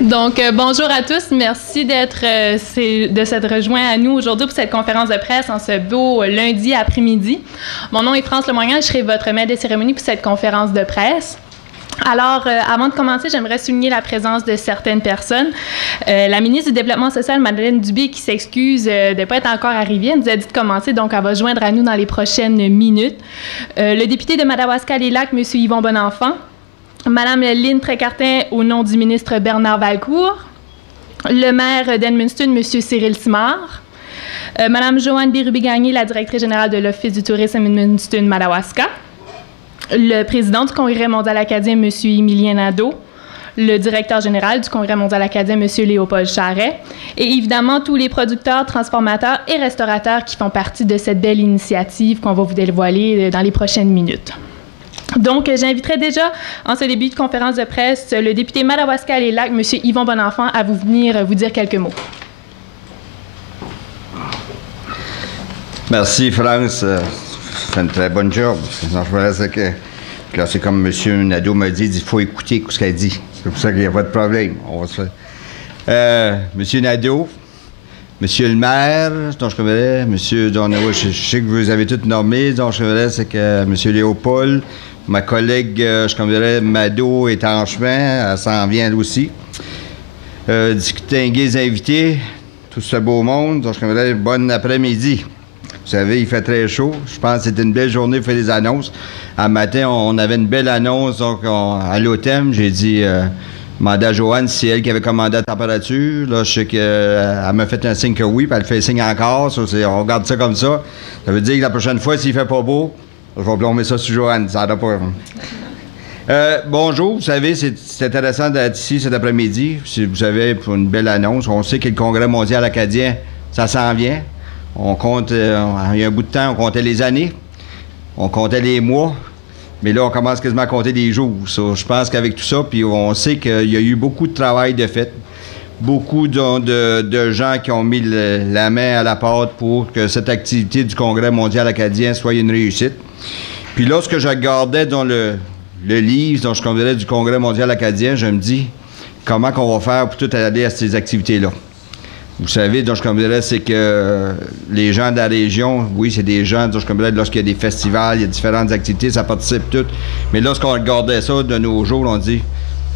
Donc, bonjour à tous. Merci de s'être rejoints à nous aujourd'hui pour cette conférence de presse en ce beau lundi après-midi. Mon nom est France Lemoignant, je serai votre maître de cérémonie pour cette conférence de presse. Alors, avant de commencer, j'aimerais souligner la présence de certaines personnes. La ministre du Développement social, Madeleine Dubé, qui s'excuse de ne pas être encore arrivée, elle nous a dit de commencer, donc elle va se joindre à nous dans les prochaines minutes. Le député de Madawaska-les-Lacs, M. Yvon Bonenfant. Madame Lynne Trécartin, au nom du ministre Bernard Valcourt. Le maire d'Edmundston, M. Cyril Simard. Madame Joanne Bérubé-Gagné, la directrice générale de l'Office du tourisme Edmundston-Madawaska. Le président du Congrès mondial acadien, M. Émilien Nadeau, le directeur général du Congrès mondial acadien, M. Léopold Charret, et évidemment tous les producteurs, transformateurs et restaurateurs qui font partie de cette belle initiative qu'on va vous dévoiler dans les prochaines minutes. Donc, j'inviterai déjà, en ce début de conférence de presse, le député Madawaska-les-Lacs, M. Yvon Bonenfant, à venir vous dire quelques mots. Merci, France. C'est une très bonne job. C'est comme M. Nadeau m'a dit, il faut écouter ce qu'elle dit. C'est pour ça qu'il n'y a pas de problème. On va se faire. M. Nadeau, M. le maire, dont je connais, M. je sais que vous avez tous nommés, dont je connais, c'est que M. Léopold, ma collègue, je connais, Mado est en chemin, elle s'en vient elle aussi. Distingués les invités, tout ce beau monde, dont je connais, bon après-midi. Vous savez, il fait très chaud. Je pense que c'était une belle journée pour faire des annonces. Un matin, on avait une belle annonce donc, à l'automne. J'ai dit, demandé à Joanne si c'est elle qui avait commandé la température. Là, je sais qu'elle m'a fait un signe que oui, puis elle fait un signe encore. On regarde ça comme ça. Ça veut dire que la prochaine fois, s'il fait pas beau, je vais plomber ça sur Joanne. Ça n'a pas... bonjour, vous savez, c'est intéressant d'être ici cet après-midi. Vous savez, pour une belle annonce. On sait que le Congrès mondial acadien, ça s'en vient. On compte, il y a un bout de temps, on comptait les années, on comptait les mois, mais là, on commence quasiment à compter des jours. Je pense qu'avec tout ça, puis on sait qu'il y a eu beaucoup de travail de fait, beaucoup de gens qui ont mis la main à la pâte pour que cette activité du Congrès mondial acadien soit une réussite. Puis lorsque je regardais dans le livre dont je considérais du Congrès mondial acadien, je me dis, comment qu'on va faire pour tout aller à ces activités-là? Vous savez, donc, je considère, c'est que les gens de la région, oui, c'est des gens, donc, je considère, lorsqu'il y a des festivals, il y a différentes activités, ça participe toutes. Mais lorsqu'on regardait ça de nos jours, on dit,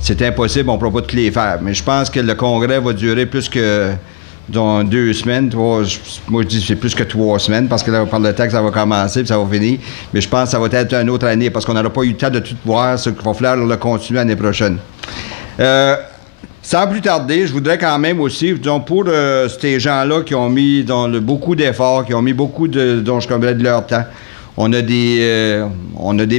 c'est impossible, on ne pourra pas toutes les faire. Mais je pense que le congrès va durer plus que dans 2 semaines, 3, moi je dis c'est plus que 3 semaines, parce que là, par le temps que ça va commencer, puis ça va finir. Mais je pense que ça va être une autre année, parce qu'on n'aura pas eu le temps de tout voir, ce qu'il va falloir le continuer l'année prochaine. Sans plus tarder, je voudrais quand même aussi, donc pour ces gens-là qui ont mis beaucoup d'efforts, qui ont mis beaucoup de leur temps, on a des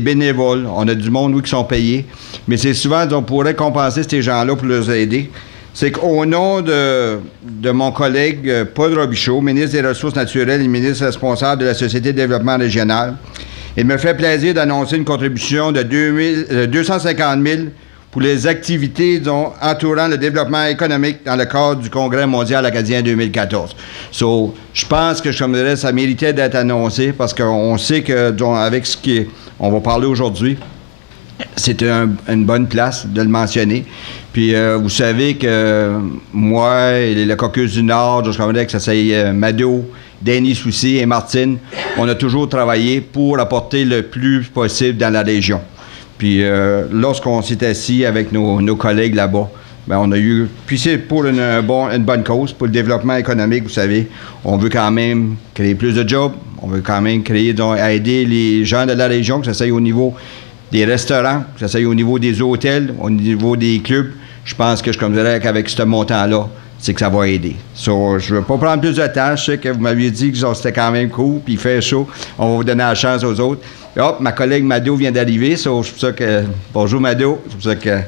bénévoles, on a du monde, oui, qui sont payés, mais c'est souvent, on pourrait compenser ces gens-là pour les aider. C'est qu'au nom de mon collègue Paul Robichaud, ministre des Ressources naturelles et ministre responsable de la Société de développement régional, il me fait plaisir d'annoncer une contribution de 250 000 pour les activités entourant le développement économique dans le cadre du Congrès mondial acadien 2014. Je pense que ça méritait d'être annoncé parce qu'on sait que, avec ce qu'on va parler aujourd'hui, c'est une bonne place de le mentionner. Puis, vous savez que moi et le Caucus du Nord, je connais que ça c'est Mado, Denis Soucy et Martine, on a toujours travaillé pour apporter le plus possible dans la région. Puis lorsqu'on s'est assis avec nos collègues là-bas, bien, on a eu... Puis c'est pour une bonne cause, pour le développement économique, vous savez. On veut quand même créer plus de jobs, on veut quand même aider les gens de la région, que ça soit au niveau des restaurants, que ça soit au niveau des hôtels, au niveau des clubs. Je pense que je considère qu'avec ce montant-là, c'est que ça va aider. Je ne veux pas prendre plus de temps. Je sais que vous m'aviez dit que c'était quand même cool, puis il fait chaud. On va vous donner la chance aux autres. Hop, ma collègue Mado vient d'arriver. C'est pour ça que... Bonjour, Mado. C'est pour ça que...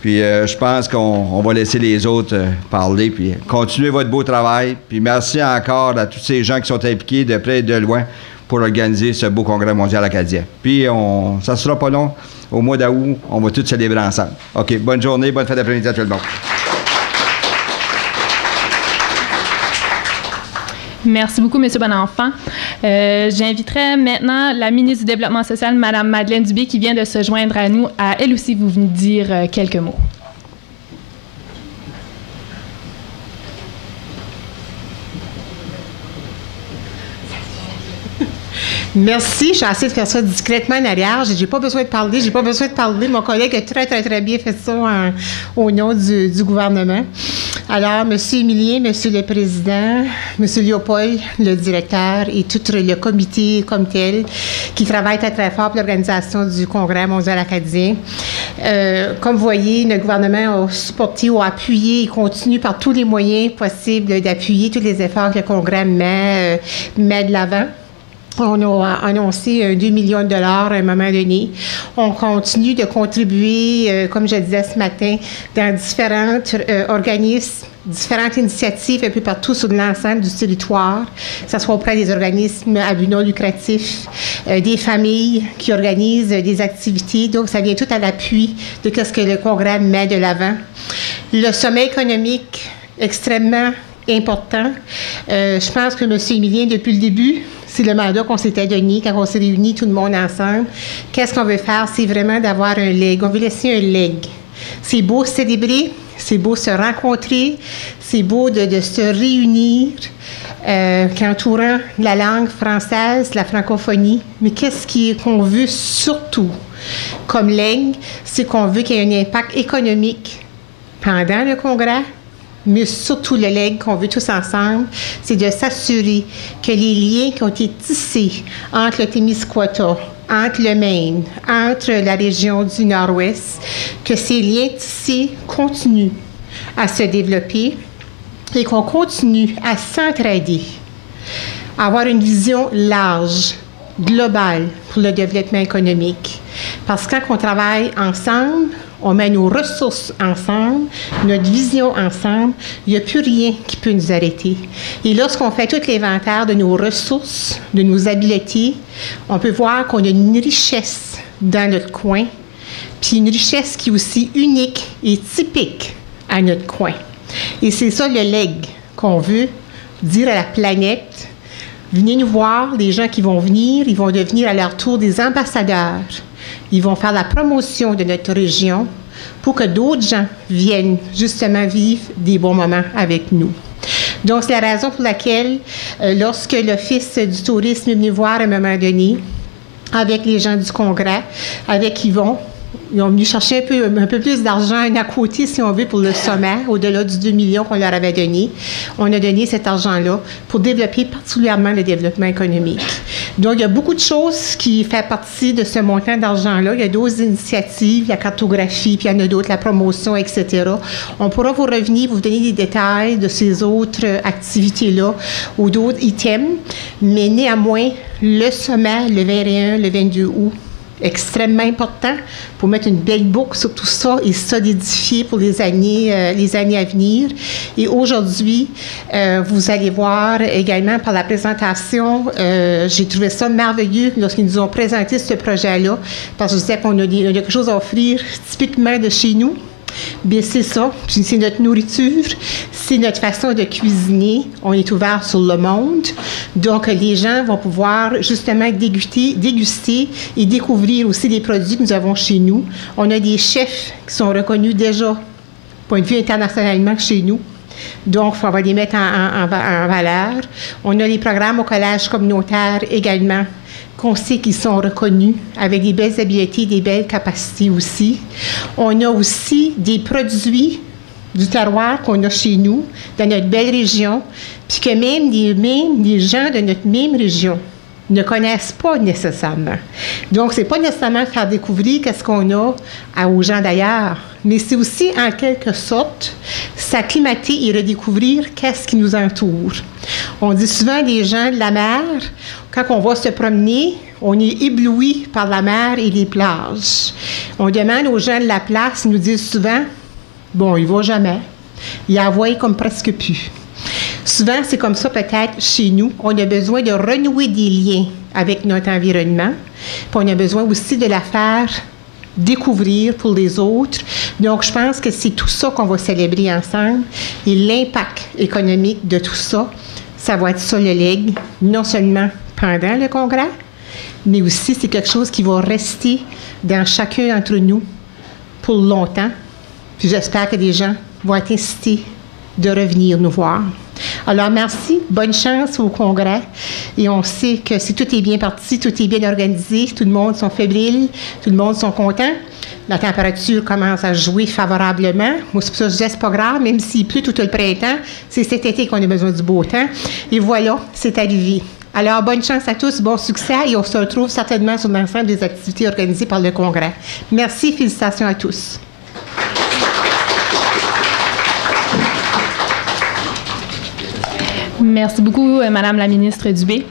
Puis je pense qu'on va laisser les autres parler, puis continuez votre beau travail. Puis merci encore à tous ces gens qui sont impliqués de près et de loin pour organiser ce beau congrès mondial acadien. Puis ça ne sera pas long. Au mois d'août, on va tous célébrer ensemble. OK, bonne journée, bonne fête d'après-midi à tout le monde. Merci beaucoup, M. Bonenfant. J'inviterai maintenant la ministre du Développement social, Mme Madeleine Dubé, qui vient de se joindre à nous, à elle aussi vous venir dire quelques mots. Merci. J'ai essayé de faire ça discrètement en arrière. J'ai pas besoin de parler. J'ai pas besoin de parler. Mon collègue a très, très, très bien fait ça au nom du gouvernement. Alors, M. Émilien, M. le Président, M. Léopold, le directeur et tout le comité comme tel qui travaille très, très fort pour l'organisation du Congrès mondial acadien. Comme vous voyez, le gouvernement a supporté ou appuyé et continue par tous les moyens possibles d'appuyer tous les efforts que le Congrès met de l'avant. On a annoncé 2 millions de dollars à un moment donné. On continue de contribuer, comme je disais ce matin, dans différents organismes, différentes initiatives un peu partout sur l'ensemble du territoire, que ce soit auprès des organismes à but non lucratif, des familles qui organisent des activités. Donc, ça vient tout à l'appui de ce que le Congrès met de l'avant. Le sommet économique, extrêmement important. Je pense que M. Émilien, depuis le début, c'est le mandat qu'on s'était donné quand on s'est réunis tout le monde ensemble. Qu'est-ce qu'on veut faire? C'est vraiment d'avoir un legs. On veut laisser un leg. C'est beau célébrer, c'est beau se rencontrer, c'est beau de se réunir qu'entourant la langue française, la francophonie. Mais qu'est-ce qu'on veut surtout comme leg? C'est qu'on veut qu'il y ait un impact économique pendant le congrès, mais surtout le leg qu'on veut tous ensemble, c'est de s'assurer que les liens qui ont été tissés entre le Témiscouata, entre le Maine, entre la région du Nord-Ouest, que ces liens tissés continuent à se développer et qu'on continue à s'entraider, à avoir une vision large, globale pour le développement économique. Parce que quand on travaille ensemble, on met nos ressources ensemble, notre vision ensemble, il n'y a plus rien qui peut nous arrêter. Et lorsqu'on fait tout l'inventaire de nos ressources, de nos habiletés, on peut voir qu'on a une richesse dans notre coin, puis une richesse qui est aussi unique et typique à notre coin. Et c'est ça le leg qu'on veut dire à la planète. Venez nous voir, les gens qui vont venir, ils vont devenir à leur tour des ambassadeurs. Ils vont faire la promotion de notre région pour que d'autres gens viennent justement vivre des bons moments avec nous. Donc, c'est la raison pour laquelle, lorsque l'Office du tourisme est venu voir à un moment donné, avec les gens du Congrès, avec Yvon, ils ont venu chercher un peu plus d'argent à côté, si on veut, pour le sommet, au-delà du 2 millions qu'on leur avait donné. On a donné cet argent-là pour développer particulièrement le développement économique. Donc, il y a beaucoup de choses qui font partie de ce montant d'argent-là. Il y a d'autres initiatives, la cartographie, puis il y en a d'autres, la promotion, etc. On pourra vous revenir, vous donner des détails de ces autres activités-là ou d'autres items, mais néanmoins, le sommet, le 21, le 22 août, extrêmement important pour mettre une belle boucle sur tout ça et solidifier pour les années à venir. Et aujourd'hui, vous allez voir également par la présentation, j'ai trouvé ça merveilleux lorsqu'ils nous ont présenté ce projet-là, parce que je disais qu'on a quelque chose à offrir typiquement de chez nous. Bien, c'est ça. Puis c'est notre nourriture, c'est notre façon de cuisiner. On est ouvert sur le monde. Donc, les gens vont pouvoir justement déguster et découvrir aussi les produits que nous avons chez nous. On a des chefs qui sont reconnus déjà, point de vue internationalement, chez nous. Donc, on va les mettre en valeur. On a les programmes au collège communautaire également, qu'on sait qu'ils sont reconnus avec des belles habiletés, des belles capacités aussi. On a aussi des produits du terroir qu'on a chez nous, dans notre belle région, puis que même les gens de notre même région ne connaissent pas nécessairement. Donc, c'est pas nécessairement faire découvrir qu'est-ce qu'on a aux gens d'ailleurs, mais c'est aussi, en quelque sorte, s'acclimater et redécouvrir qu'est-ce qui nous entoure. On dit souvent des gens de la mer, quand on va se promener, on est ébloui par la mer et les plages. On demande aux gens de la place, ils nous disent souvent, bon, il va jamais. Il en voit comme presque plus. Souvent, c'est comme ça peut-être chez nous. On a besoin de renouer des liens avec notre environnement. Puis on a besoin aussi de la faire découvrir pour les autres. Donc, je pense que c'est tout ça qu'on va célébrer ensemble. Et l'impact économique de tout ça, ça va être ça le leg, non seulement pendant le congrès, mais aussi c'est quelque chose qui va rester dans chacun d'entre nous pour longtemps. Puis j'espère que les gens vont être incités de revenir nous voir. Alors, merci. Bonne chance au Congrès. Et on sait que si tout est bien parti, tout est bien organisé, tout le monde sont fébriles, tout le monde sont contents. La température commence à jouer favorablement. Moi, c'est pour ça que je disais, c'est pas grave, même s'il pleut tout le printemps, c'est cet été qu'on a besoin du beau temps. Et voilà, c'est arrivé. Alors, bonne chance à tous, bon succès, et on se retrouve certainement sur l'ensemble des activités organisées par le Congrès. Merci, félicitations à tous. Merci beaucoup, Madame la ministre Dubé.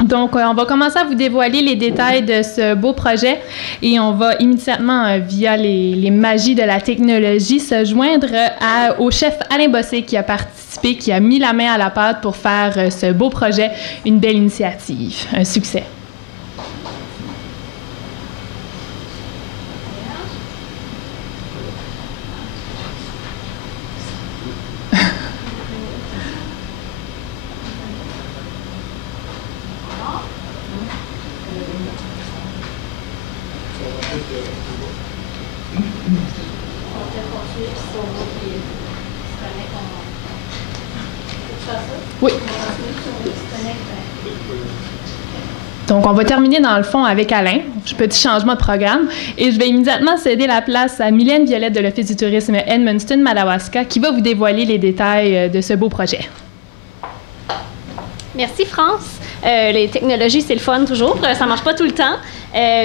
Donc, on va commencer à vous dévoiler les détails de ce beau projet et on va immédiatement, via les magies de la technologie, se joindre au chef Alain Bossé qui a participé, qui a mis la main à la pâte pour faire ce beau projet, une belle initiative, un succès. Oui. Donc, on va terminer dans le fond avec Alain, petit changement de programme, et je vais immédiatement céder la place à Mylène Violette de l'Office du tourisme Edmundston-Madawaska qui va vous dévoiler les détails de ce beau projet. Merci, France. Les technologies, c'est le fun toujours. Ça ne marche pas tout le temps.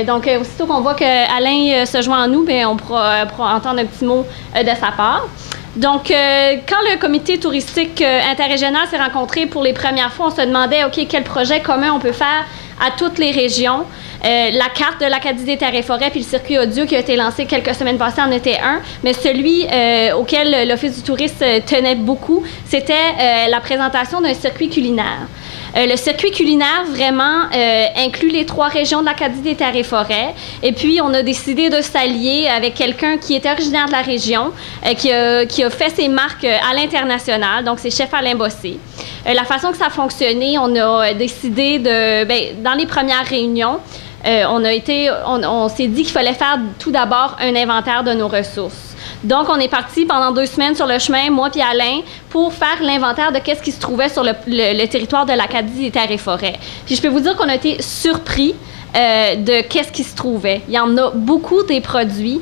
Donc, aussitôt qu'on voit qu'Alain se joint à nous, bien, on pourra entendre un petit mot de sa part. Donc, quand le comité touristique interrégional s'est rencontré pour les premières fois, on se demandait, OK, quel projet commun on peut faire à toutes les régions. La carte de l'Acadie des terres et forêts puis le circuit audio qui a été lancé quelques semaines passées en était un, mais celui auquel l'Office du tourisme tenait beaucoup, c'était la présentation d'un circuit culinaire. Le circuit culinaire, vraiment, inclut les 3 régions de l'Acadie des terres et forêts. Et puis, on a décidé de s'allier avec quelqu'un qui était originaire de la région, qui a fait ses marques à l'international. Donc, c'est chef Alain Bossé. La façon que ça a fonctionné, on a décidé dans les premières réunions, on s'est dit qu'il fallait faire tout d'abord un inventaire de nos ressources. Donc, on est parti pendant 2 semaines sur le chemin, moi puis Alain, pour faire l'inventaire de qu'est-ce qui se trouvait sur le territoire de l'Acadie des terres et forêts. Puis je peux vous dire qu'on a été surpris de qu'est-ce qui se trouvait. Il y en a beaucoup des produits,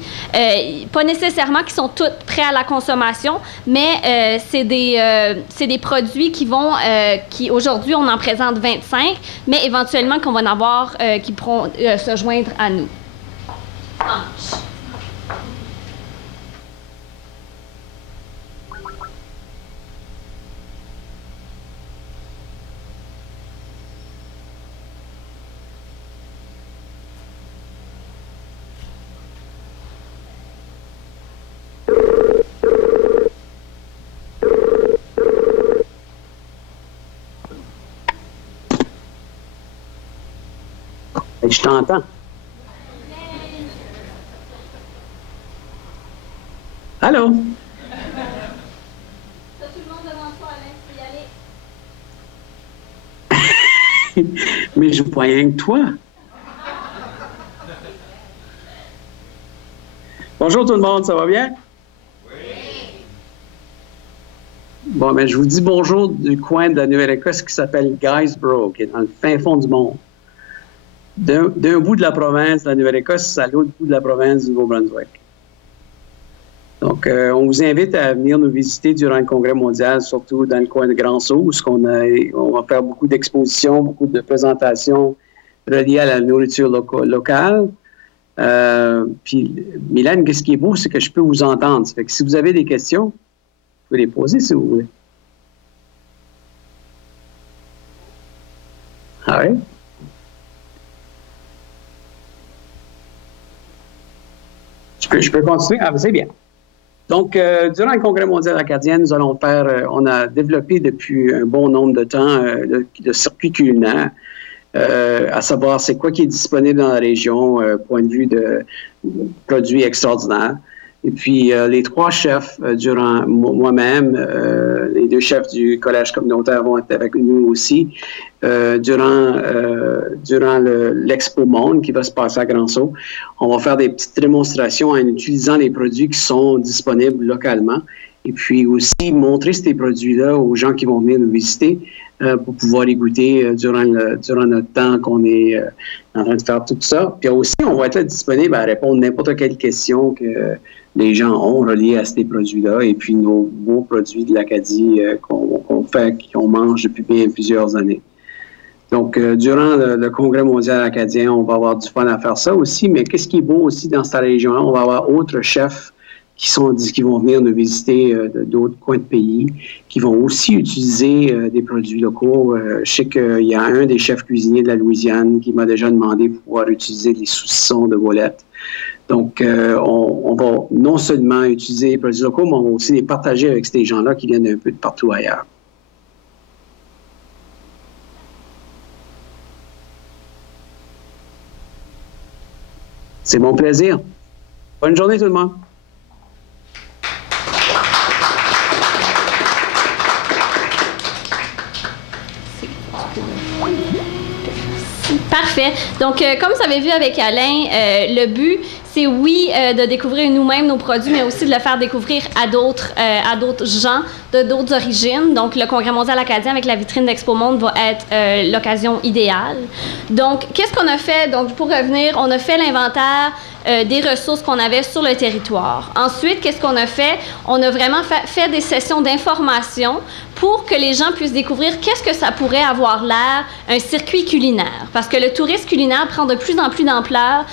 pas nécessairement qui sont tous prêts à la consommation, mais c'est des produits qui aujourd'hui, on en présente 25, mais éventuellement qu'on va en avoir qui pourront se joindre à nous. Je t'entends. Allô? T'as tout le monde devant toi, Alain, tu peux y aller. Mais je vois rien que toi. Bonjour tout le monde, ça va bien? Oui. Bon, mais je vous dis bonjour du coin de la Nouvelle-Écosse qui s'appelle Guysborough, qui est dans le fin fond du monde. D'un bout de la province de la Nouvelle-Écosse à l'autre bout de la province du Nouveau-Brunswick. Donc, on vous invite à venir nous visiter durant le Congrès mondial, surtout dans le coin de Grand-Sault, où on va faire beaucoup d'expositions, beaucoup de présentations reliées à la nourriture locale. Puis, Mylène, ce qui est beau, c'est que je peux vous entendre. Ça fait que si vous avez des questions, vous pouvez les poser si vous voulez. Ah oui? Je peux continuer? Ah, c'est bien. Donc, durant le Congrès mondial acadien, on a développé depuis un bon nombre de temps le circuit culinaire, à savoir c'est quoi qui est disponible dans la région, point de vue de produits extraordinaires. Et puis, les 3 chefs, durant moi-même, les 2 chefs du collège communautaire vont être avec nous aussi, durant l'Expo Monde qui va se passer à Grand-Sault. On va faire des petites démonstrations en utilisant les produits qui sont disponibles localement. Et puis aussi montrer ces produits-là aux gens qui vont venir nous visiter pour pouvoir les goûter durant notre temps qu'on est en train de faire tout ça. Puis aussi, on va être là disponible à répondre à n'importe quelle question que les gens ont reliées à ces produits-là et puis nos beaux produits de l'Acadie qu'on fait, qu'on mange depuis bien plusieurs années. Donc, durant le Congrès mondial acadien, on va avoir du fun à faire ça aussi, mais qu'est-ce qui est beau aussi dans cette région-là? On va avoir d'autres chefs qui vont venir nous visiter d'autres coins de pays, qui vont aussi utiliser des produits locaux. Je sais qu'il y a un des chefs cuisiniers de la Louisiane qui m'a déjà demandé de pouvoir utiliser les saucissons de Golette. Donc, on va non seulement utiliser les produits locaux, mais on va aussi les partager avec ces gens-là qui viennent un peu de partout ailleurs. C'est mon plaisir. Bonne journée tout le monde. Parfait. Donc, comme vous avez vu avec Alain, le but, c'est oui de découvrir nous-mêmes nos produits, mais aussi de le faire découvrir à d'autres gens de d'autres origines. Donc, le Congrès mondial acadien avec la vitrine d'Expo Monde va être l'occasion idéale. Donc, qu'est-ce qu'on a fait? Donc, pour revenir, on a fait l'inventaire des ressources qu'on avait sur le territoire. Ensuite, qu'est-ce qu'on a fait? On a vraiment fait des sessions d'information pour que les gens puissent découvrir qu'est-ce que ça pourrait avoir l'air, un circuit culinaire. Parce que le tourisme culinaire prend de plus en plus d'ampleur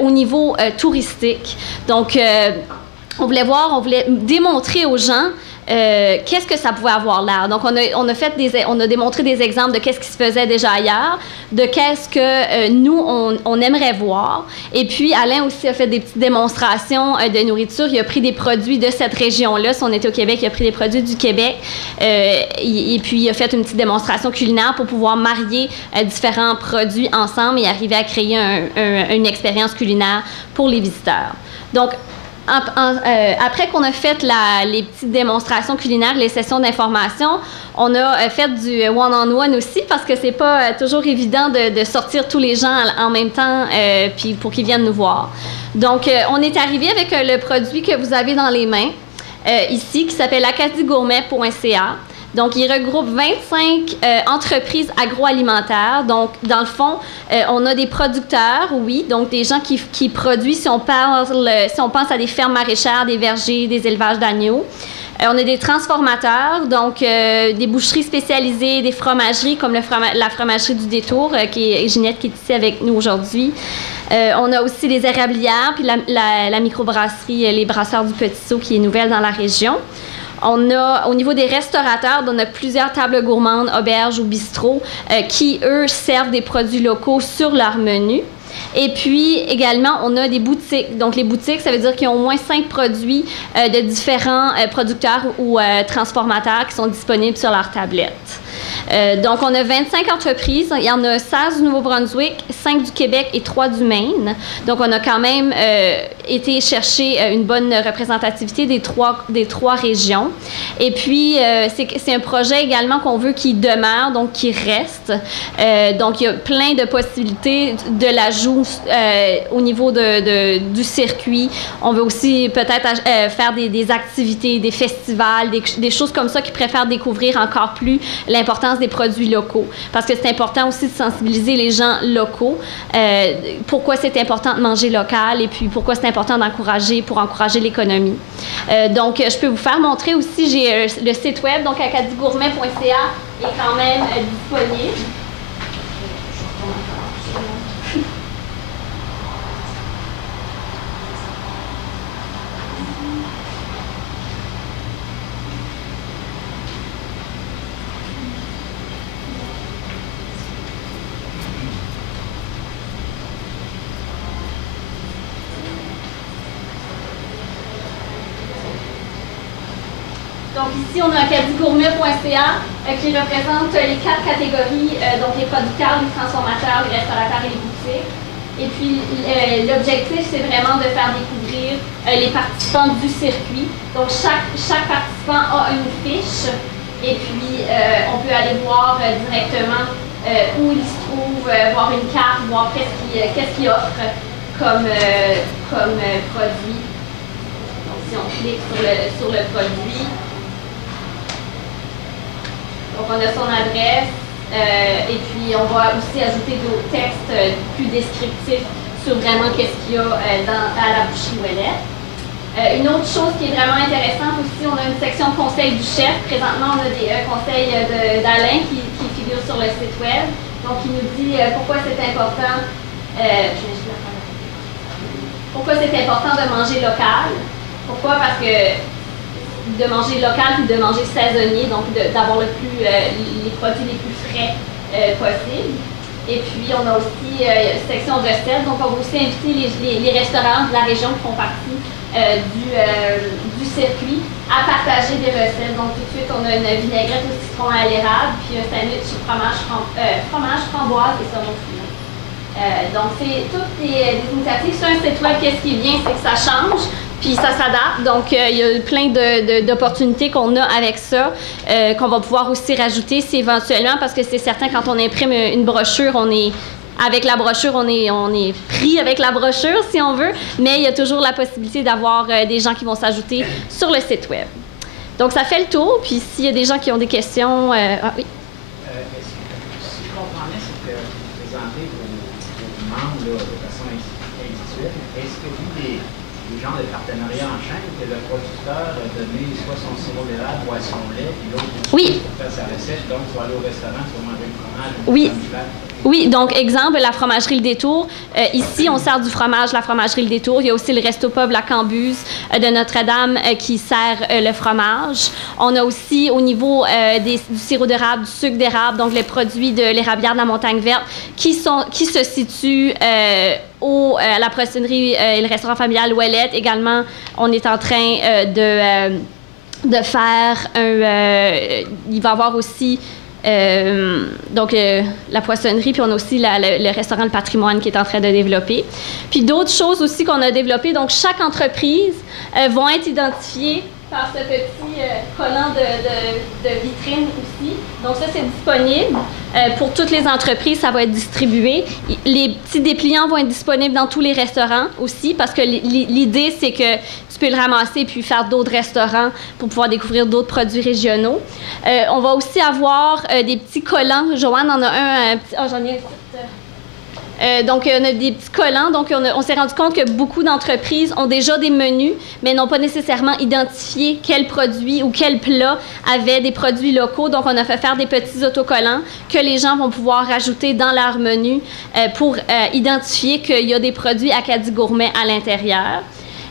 au niveau touristique. Donc, on voulait démontrer aux gens qu'est-ce que ça pouvait avoir l'air. Donc, on a démontré des exemples de qu'est-ce qui se faisait déjà ailleurs, de qu'est-ce que nous, on aimerait voir. Et puis, Alain aussi a fait des petites démonstrations de nourriture. Il a pris des produits de cette région-là. Si on était au Québec, il a pris des produits du Québec. Et puis, il a fait une petite démonstration culinaire pour pouvoir marier différents produits ensemble et arriver à créer une expérience culinaire pour les visiteurs. Donc, après qu'on a fait les petites démonstrations culinaires, les sessions d'information, on a fait du one-on-one aussi parce que c'est pas toujours évident de sortir tous les gens en même temps puis pour qu'ils viennent nous voir. Donc, on est arrivé avec le produit que vous avez dans les mains ici qui s'appelle acadiegourmet.ca. Donc, il regroupe 25 entreprises agroalimentaires. Donc, dans le fond, on a des producteurs, oui, donc des gens qui produisent, si on pense à des fermes maraîchères, des vergers, des élevages d'agneaux. On a des transformateurs, donc des boucheries spécialisées, des fromageries comme la fromagerie du Détour, qui est Ginette qui est ici avec nous aujourd'hui. On a aussi les érablières, puis la microbrasserie Les Brasseurs du Petit Saut, qui est nouvelle dans la région. On a, au niveau des restaurateurs, on a plusieurs tables gourmandes, auberges ou bistrots qui, eux, servent des produits locaux sur leur menu. Et puis, également, on a des boutiques. Donc, les boutiques, ça veut dire qu'ils ont au moins 5 produits de différents producteurs ou transformateurs qui sont disponibles sur leur tablette. Donc, on a 25 entreprises. Il y en a 16 du Nouveau-Brunswick, 5 du Québec et 3 du Maine. Donc, on a quand même été chercher une bonne représentativité des trois régions. Et puis, c'est un projet également qu'on veut qui demeure, donc qui reste. Donc, il y a plein de possibilités de l'ajout au niveau du circuit. On veut aussi peut-être faire des activités, des festivals, des choses comme ça qui préfèrent découvrir encore plus l'importance des produits locaux. Parce que c'est important aussi de sensibiliser les gens locaux. Pourquoi c'est important de manger local et puis pourquoi c'est important pour encourager l'économie. Donc, je peux vous faire montrer aussi, j'ai le site web, donc acadiegourmet.ca est quand même disponible. Donc ici, on a acadiegourmet.ca qui représente les 4 catégories, donc les producteurs, les transformateurs, les restaurateurs et les boutiques. Et puis, l'objectif, c'est vraiment de faire découvrir les participants du circuit. Donc, chaque participant a une fiche. Et puis, on peut aller voir directement où il se trouve, voir une carte, voir qu'est-ce qu'il offre comme produit. Donc, si on clique sur le produit, donc on a son adresse, et puis on va aussi ajouter d'autres textes plus descriptifs sur vraiment qu'est-ce qu'il y a à la boucherie Ouellette. Une autre chose qui est vraiment intéressante aussi, on a une section conseil du chef. Présentement, on a des conseils d'Alain qui figurent sur le site web. Donc, il nous dit pourquoi c'est important. Pourquoi c'est important de manger local? Pourquoi? Parce que de manger local puis de manger saisonnier, donc d'avoir les produits les plus frais possibles. Et puis, on a aussi une section recettes. Donc, on va aussi inviter les restaurants de la région qui font partie du circuit à partager des recettes. Donc, tout de suite, on a une vinaigrette au citron à l'érable, puis un sandwich fromage framboise et saumon fumé. Donc, c'est toutes des initiatives sur un site web. Qu'est-ce qui est bien, c'est que ça change, puis ça s'adapte. Donc, il y a plein d'opportunités qu'on a avec ça, qu'on va pouvoir aussi rajouter si éventuellement, parce que c'est certain, quand on imprime une brochure, avec la brochure, on est pris avec la brochure, si on veut, mais il y a toujours la possibilité d'avoir des gens qui vont s'ajouter sur le site web. Donc, ça fait le tour, puis s'il y a des gens qui ont des questions... oui. Si je comprends bien, c'est que vous présentez vos membres là, de façon individuelle. Est-ce que vous, des genres de partenariats en chaîne, que le producteur a donné soit son sirop d'érable ou son lait, puis l'autre oui. pour faire sa recette, donc tu vas aller au restaurant, tu vas manger du fromage, oui. Oui, donc exemple, la fromagerie Le Détour. Ici, on sert du fromage, la fromagerie Le Détour. Il y a aussi le Resto Pub La Cambuse de Notre-Dame qui sert le fromage. On a aussi au niveau du sirop d'érable, du sucre d'érable, donc les produits de l'érablière de la Montagne Verte qui se situent à la poissonnerie et le restaurant familial Ouellette. Également, on est en train de faire il va y avoir aussi la poissonnerie, puis on a aussi le restaurant Le Patrimoine qui est en train de développer. Puis d'autres choses aussi qu'on a développées. Donc, chaque entreprise vont être identifiées par ce petit collant de vitrine aussi. Donc, ça, c'est disponible. Pour toutes les entreprises, ça va être distribué. Les petits dépliants vont être disponibles dans tous les restaurants aussi, parce que l'idée, c'est que tu peux le ramasser puis faire d'autres restaurants pour pouvoir découvrir d'autres produits régionaux. On va aussi avoir des petits collants. Joanne en a un petit... Oh, j'en ai un petit... donc, on a des petits collants. Donc, on s'est rendu compte que beaucoup d'entreprises ont déjà des menus, mais n'ont pas nécessairement identifié quel produit ou quel plat avait des produits locaux. Donc, on a fait faire des petits autocollants que les gens vont pouvoir rajouter dans leur menu pour identifier qu'il y a des produits Acadie Gourmet à l'intérieur.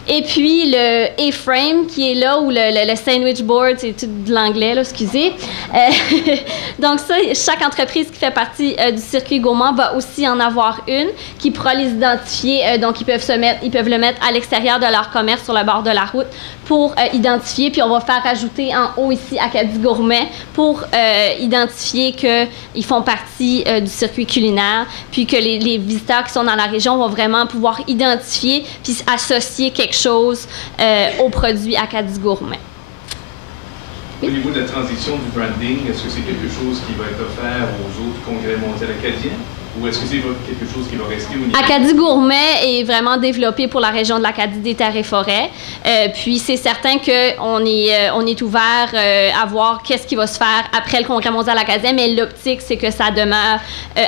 Et puis, le A-frame qui est là, ou le sandwich board, c'est tout de l'anglais, là, excusez. Donc ça, chaque entreprise qui fait partie du circuit gourmand va aussi en avoir une qui pourra les identifier. Donc, ils peuvent le mettre à l'extérieur de leur commerce, sur le bord de la route, pour identifier. Puis, on va faire ajouter en haut ici Acadie Gourmet pour identifier qu'ils font partie du circuit culinaire, puis que les visiteurs qui sont dans la région vont vraiment pouvoir identifier puis associer quelque chose aux produits Acadie Gourmet. Au niveau de la transition du branding, est-ce que c'est quelque chose qui va être offert aux autres congrès mondiaux acadiens? Ou est-ce que c'est quelque chose qui va rester au niveau... Acadie Gourmet est vraiment développé pour la région de l'Acadie des Terres et Forêts. Puis c'est certain qu'on est ouvert à voir qu'est-ce qui va se faire après le Congrès mondial acadien, mais l'optique, c'est que ça demeure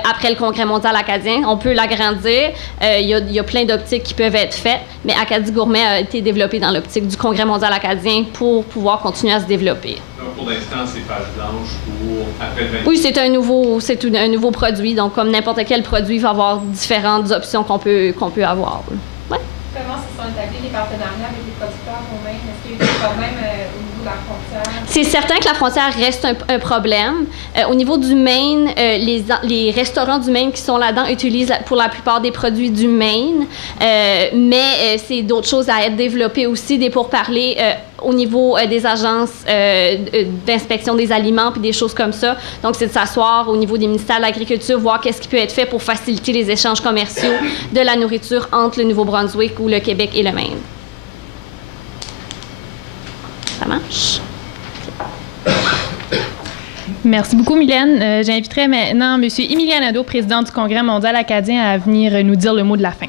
après le Congrès mondial acadien. On peut l'agrandir. Il y a plein d'optiques qui peuvent être faites, mais Acadie Gourmet a été développé dans l'optique du Congrès mondial acadien pour pouvoir continuer à se développer. Donc pour l'instant, c'est page blanche pour après le 20... Oui, c'est un nouveau produit. Donc, comme n'importe quel produit, il va y avoir différentes options qu'on peut avoir. Ouais. Comment se sont établis les partenariats avec les producteurs? même? Est-ce qu'il y a eu des problèmes au niveau de la frontière? C'est certain que la frontière reste un problème. Au niveau du Maine, les restaurants du Maine qui sont là-dedans utilisent pour la plupart des produits du Maine, mais c'est d'autres choses à être développées aussi, des pourparlers au niveau des agences d'inspection des aliments puis des choses comme ça. Donc, c'est de s'asseoir au niveau des ministères de l'Agriculture, voir qu'est-ce qui peut être fait pour faciliter les échanges commerciaux de la nourriture entre le Nouveau-Brunswick ou le Québec et le Maine. Ça marche? Merci beaucoup, Mylène. J'inviterai maintenant M. Émilien Nadeau, président du Congrès mondial acadien, à venir nous dire le mot de la fin.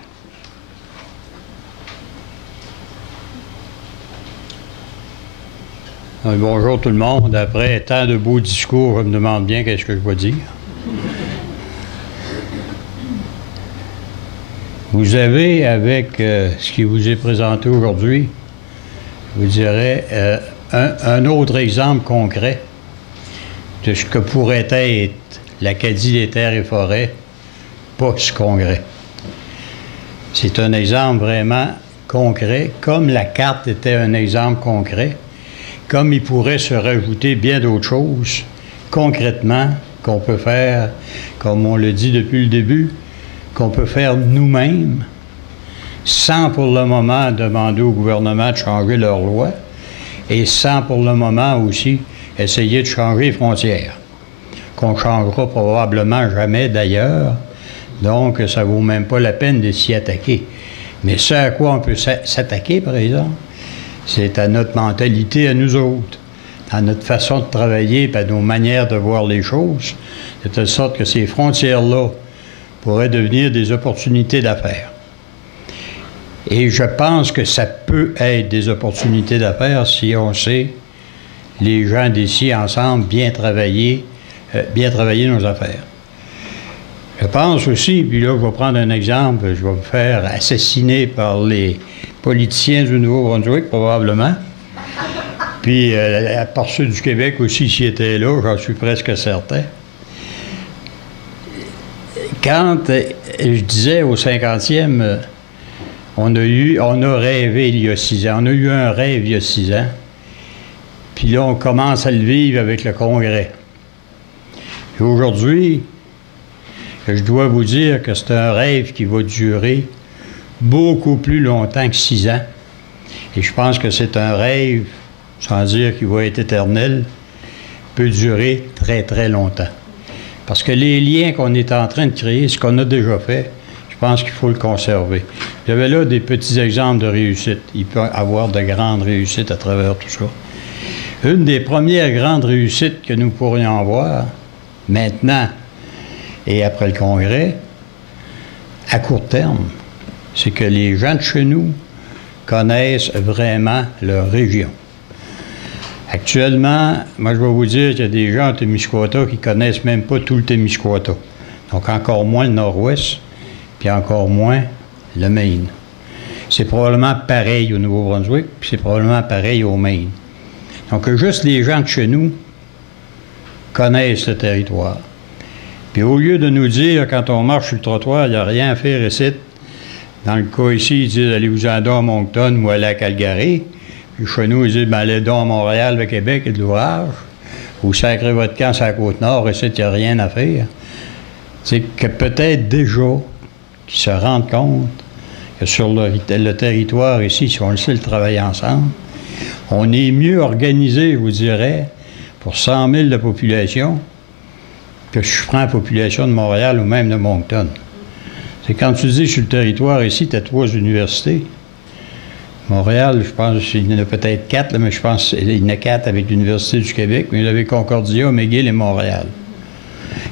Bonjour tout le monde. Après tant de beaux discours, je me demande bien qu'est-ce que je vais dire. Vous avez, avec ce qui vous est présenté aujourd'hui, je vous dirais, un autre exemple concret de ce que pourrait être l'Acadie des terres et forêts post-congrès. C'est un exemple vraiment concret, comme la carte était un exemple concret, comme il pourrait se rajouter bien d'autres choses, concrètement, qu'on peut faire, comme on le dit depuis le début, qu'on peut faire nous-mêmes, sans pour le moment demander au gouvernement de changer leur loi, et sans pour le moment aussi essayer de changer les frontières, qu'on ne changera probablement jamais d'ailleurs, donc ça ne vaut même pas la peine de s'y attaquer. Mais ce à quoi on peut s'attaquer, par exemple, c'est à notre mentalité, à nous autres, à notre façon de travailler, à nos manières de voir les choses, de telle sorte que ces frontières-là pourraient devenir des opportunités d'affaires. Et je pense que ça peut être des opportunités d'affaires si on sait, les gens d'ici, ensemble, bien travailler nos affaires. Je pense aussi, puis là, je vais prendre un exemple, je vais me faire assassiner par les politiciens du Nouveau-Brunswick, probablement. Puis, par ceux du Québec aussi, s'ils étaient là, j'en suis presque certain. Quand je disais au 50e, on a rêvé il y a 6 ans, on a eu un rêve il y a 6 ans, puis là, on commence à le vivre avec le Congrès. Et aujourd'hui, je dois vous dire que c'est un rêve qui va durer beaucoup plus longtemps que 6 ans. Et je pense que c'est un rêve, sans dire qu'il va être éternel, peut durer très, très longtemps. Parce que les liens qu'on est en train de créer, ce qu'on a déjà fait, je pense qu'il faut le conserver. J'avais là des petits exemples de réussite. Il peut y avoir de grandes réussites à travers tout ça. Une des premières grandes réussites que nous pourrions avoir, maintenant et après le Congrès, à court terme, c'est que les gens de chez nous connaissent vraiment leur région. Actuellement, moi je vais vous dire qu'il y a des gens au Témiscouata qui ne connaissent même pas tout le Témiscouata. Donc encore moins le Nord-Ouest, puis encore moins le Maine. C'est probablement pareil au Nouveau-Brunswick, puis c'est probablement pareil au Maine. Donc juste les gens de chez nous connaissent le territoire. Puis au lieu de nous dire, quand on marche sur le trottoir, il n'y a rien à faire ici, dans le cas ici, ils disent « allez-vous-en donc à Moncton ou allez à Calgary ». Puis chez nous, ils disent ben, « allez donc à Montréal, le Québec et de l'ouvrage ». Ou « sacrez votre camp sur la Côte-Nord, ici, il n'y a rien à faire ». C'est que peut-être déjà qu'ils se rendent compte que sur le territoire ici, si on le sait, le travailler ensemble, on est mieux organisé, je vous dirais, pour 100 000 de population que je prends la population de Montréal ou même de Moncton. C'est quand tu dis sur le territoire ici, tu as 3 universités. Montréal, je pense qu'il y en a peut-être 4, là, mais je pense qu'il y en a 4 avec l'Université du Québec, mais il y avait Concordia, McGill et Montréal.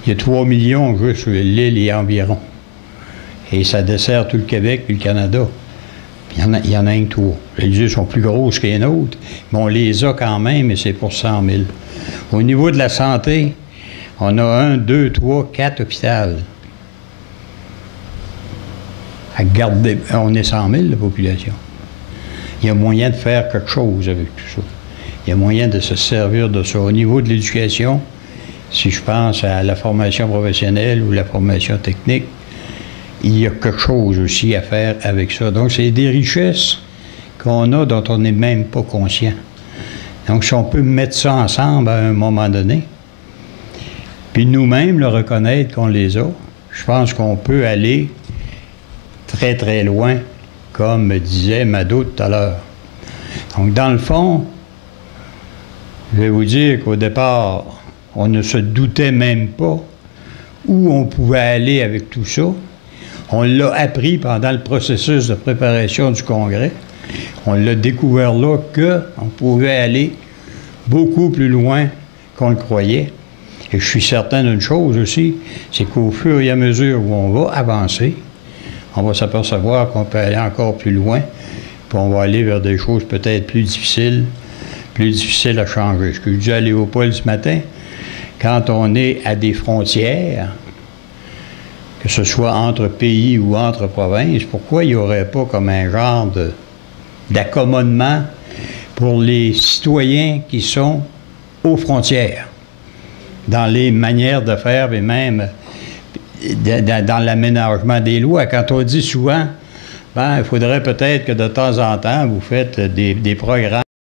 Il y a 3 millions juste sur l'île et environ. Et ça dessert tout le Québec et le Canada. Il y en a un que 3. Les yeux sont plus grosses que les nôtres, mais on les a quand même, et c'est pour 100 000. Au niveau de la santé, on a 1, 2, 3, 4 hôpitaux. On est 100 000 de population. Il y a moyen de faire quelque chose avec tout ça. Il y a moyen de se servir de ça. Au niveau de l'éducation, si je pense à la formation professionnelle ou la formation technique, il y a quelque chose aussi à faire avec ça. Donc, c'est des richesses qu'on a dont on n'est même pas conscient. Donc, si on peut mettre ça ensemble à un moment donné, puis nous-mêmes le reconnaître qu'on les a, je pense qu'on peut aller très, très loin, comme me disait Mado tout à l'heure. Donc, dans le fond, je vais vous dire qu'au départ, on ne se doutait même pas où on pouvait aller avec tout ça. On l'a appris pendant le processus de préparation du Congrès. On l'a découvert là qu'on pouvait aller beaucoup plus loin qu'on le croyait. Et je suis certain d'une chose aussi, c'est qu'au fur et à mesure où on va avancer, on va s'apercevoir qu'on peut aller encore plus loin, puis on va aller vers des choses peut-être plus difficiles à changer. Ce que je disais à Léopold ce matin, quand on est à des frontières, que ce soit entre pays ou entre provinces, pourquoi il n'y aurait pas comme un genre d'accommodement pour les citoyens qui sont aux frontières, dans les manières de faire et même dans l'aménagement des lois. Quand on dit souvent, il faudrait peut-être que de temps en temps, vous faites des programmes